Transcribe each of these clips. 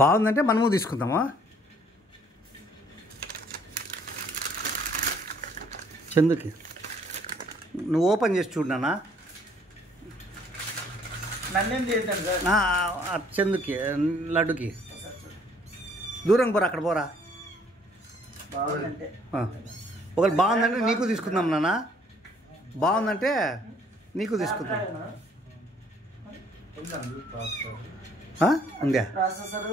బాగుందంటే మనము తీసుకుందామా? చందుకి నువ్వు ఓపెన్ చేసి చూడనా? నన్నేం చేద్దాం సార్. చందుకి లడ్డుకి దూరం పోరా, అక్కడ పోరా. బాగుందంటే ఒకవేళ బాగుందంటే నీకు తీసుకుందాం నాన్న. బాగుందంటే నీకు తీసుకుందాం. ఉందా ప్రాసెసర్?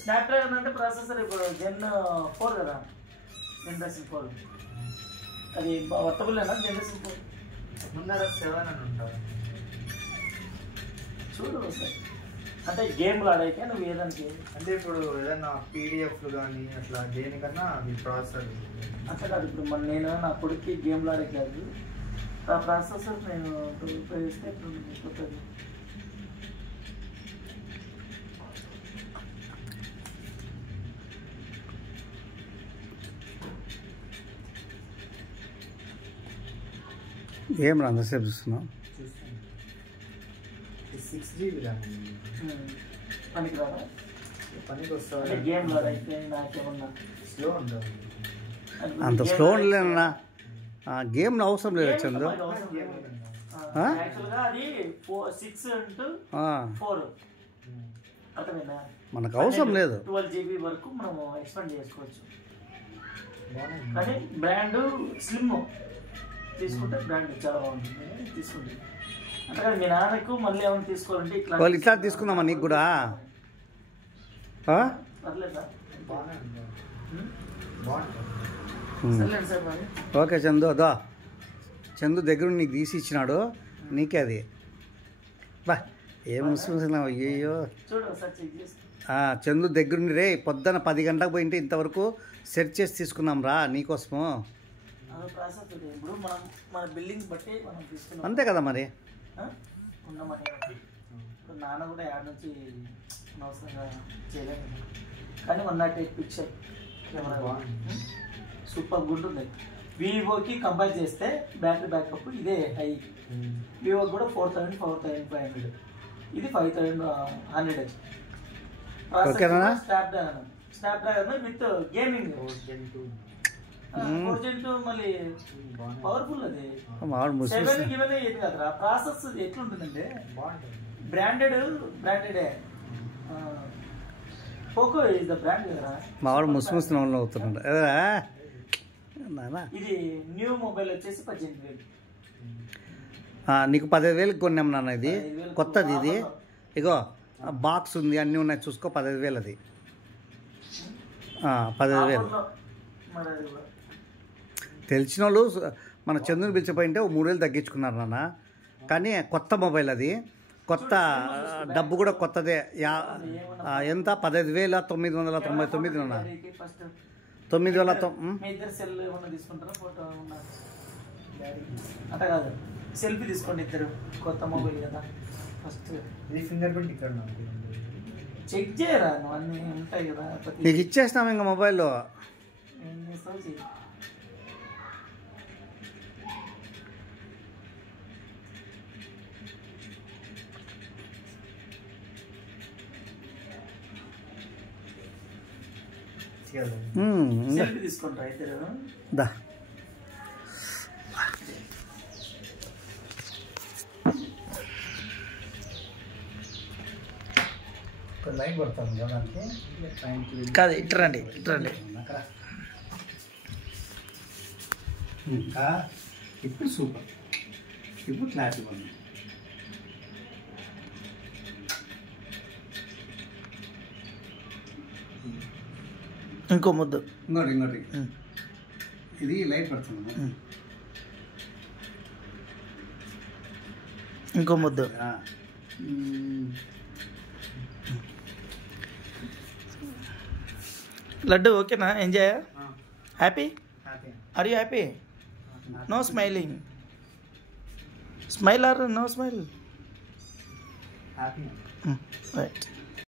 స్నాప్డ్రాగన్ అంటే ప్రాసెసర్ ఇప్పుడు Gen 4 కదా, జనరేషన్ 4. అది వర్తబుల్లేనా జనరేషన్ 4? ముందర 7 అని ఉంటారు. చూడు సార్, అంటే గేమ్లు ఆడాక నువ్వు ఏదానికి అంటే ఇప్పుడు ఏదైనా పీడిఎఫ్లు కానీ అట్లా దేనికన్నా అది ప్రాసెసర్ అట్లా కాదు. ఇప్పుడు మన నేను నా కొడుక్కి గేమ్లు ఆడే కాదు, ఆ ప్రాసెసర్ నేను ఉపయోగిస్తే ఇప్పుడు ఏం రా అంతసేపు చూస్తున్నావు? 6GB కానీ పనికిరాదా? పనికి వస్తుంది. గేమ్లు ఆడైతే నాకేమన్నా స్లో ఉంటుంది. అంత స్లో ఉండలేనా? గేమ్ అవసరం లేదు చందు. యాక్చువల్గా అది 6x4 అర్థమైందా? మనకు అవసరం లేదు. 12GB వరకు మనము ఎక్స్పెండ్ చేసుకోవచ్చు. కానీ బ్రాండ్ స్లిమ్ తీసుకుంటే బ్రాండ్ చాలా బాగుంటుంది, తీసుకుంటే. అంతేకాదు మీ నాన్నకు మళ్ళీ ఏమైనా తీసుకోవాలంటే ఇట్లా తీసుకుందామా నీకు కూడా? పర్లేదా? బాగుంటుంది. సార్ మరి ఓకే చందు, అదో చందు దగ్గర నీకు తీసి ఇచ్చినాడు, నీకే అది. బా ఏం ముసుకున్నావు? అయ్యో చూడు సార్, చెక్ చేసి చందు దగ్గరుండి రే పొద్దున 10 గంటలకు పోయింటే ఇంతవరకు సెట్ చేసి తీసుకున్నాం రా నీకోసము. ప్రాసెస్ ఇప్పుడు మనం మన బిల్డింగ్స్ బట్టి మనం తీసుకున్నాం, అంతే కదా మరి. ఉన్నామని ఇప్పుడు నాన్న కూడా యాడ్ నుంచి అనవసరంగా చేయలేము. కానీ 108 పిక్సెల్ కెమెరా సూపర్ గుడ్ ఉంది. వివోకి కంపేర్ చేస్తే బ్యాటరీ బ్యాకప్ ఇదే హై. వివో కూడా 4000, 4500, ఇది 5100. స్నాప్డ్రాగన్ విత్ గేమింగ్ 4 మళ్ళీ పవర్ఫుల్. అది 7 గివెన్ ఏది కాదురా. ప్రాసెస్ ఎట్లుంటుందంటే బ్రాండెడే. పోకో ఇస్ ద బ్రాండ్ కదరా. మావాడు ముస్లిమ్స్ అవుతున్నాడు. ఇది న్యూ మొబైల్ వచ్చేసి 18,000. నీకు 15,000 కొన్నాం నాన్న. ఇది కొత్తది. ఇది ఇగో బాక్స్ ఉంది, అన్నీ ఉన్నాయి, చూసుకో. 15,000 అది. 15,000 తెలిసిన వాళ్ళు మన చంద్రుని పిలిచిపోయింటే 3,000 తగ్గించుకున్నారు నాన్న. కానీ కొత్త మొబైల్ అది, కొత్త డబ్బు కూడా కొత్తదే. ఎంత? 15,999 నాన్న. 9,000. అట్లా కాదు, సెల్ఫీ తీసుకోండి ఇద్దరు. కొత్త మొబైల్ కదా. ఫస్ట్ ఇది ఫింగర్ ప్రింట్ ఇక్కడ చెక్ చేయరా, నువ్వు అన్నీ ఉంటాయి కదా. నీకు ఇచ్చేసినాం ఇంకా మొబైల్. ఏం చేస్తావు చెయ్యి. సెల్ఫీ తీసుకుంటారా ఇద్దరు? దా లైట్ పడతాను దానికి. కాదు, ఇట్రండి. ఇంకా ఇప్పుడు సూపర్, ఇప్పుడు క్లారిటీ ఉంది. ఇంకో ముద్దు. ఇంకోటి ఇది లైట్ పడుతుంది. ఇంకో ముద్దు. లడ్డు ఓకేనా? Enjoy? Happy? Are you happy? No smiling. Smile or no smile? Happy. Right.